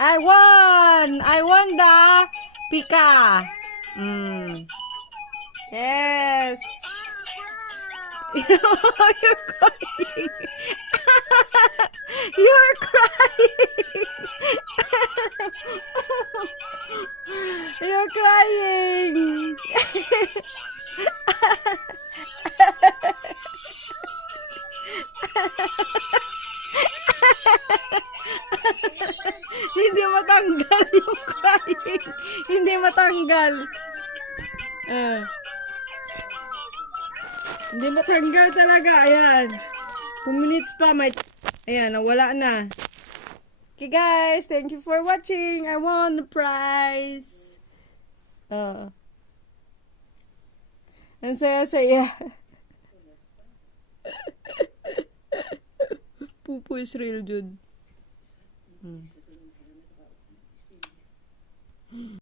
I won! I won the Pika. Yes. You're crying. You're crying. You're crying. Hindi matanggal yung crying. Hindi matanggal. Hindi matanggal talaga. Ayan. 2 minutes pa. Ayan, nawala na. Okay guys, thank you for watching. I won the prize. Ang saya-saya. Pupo is real, dude.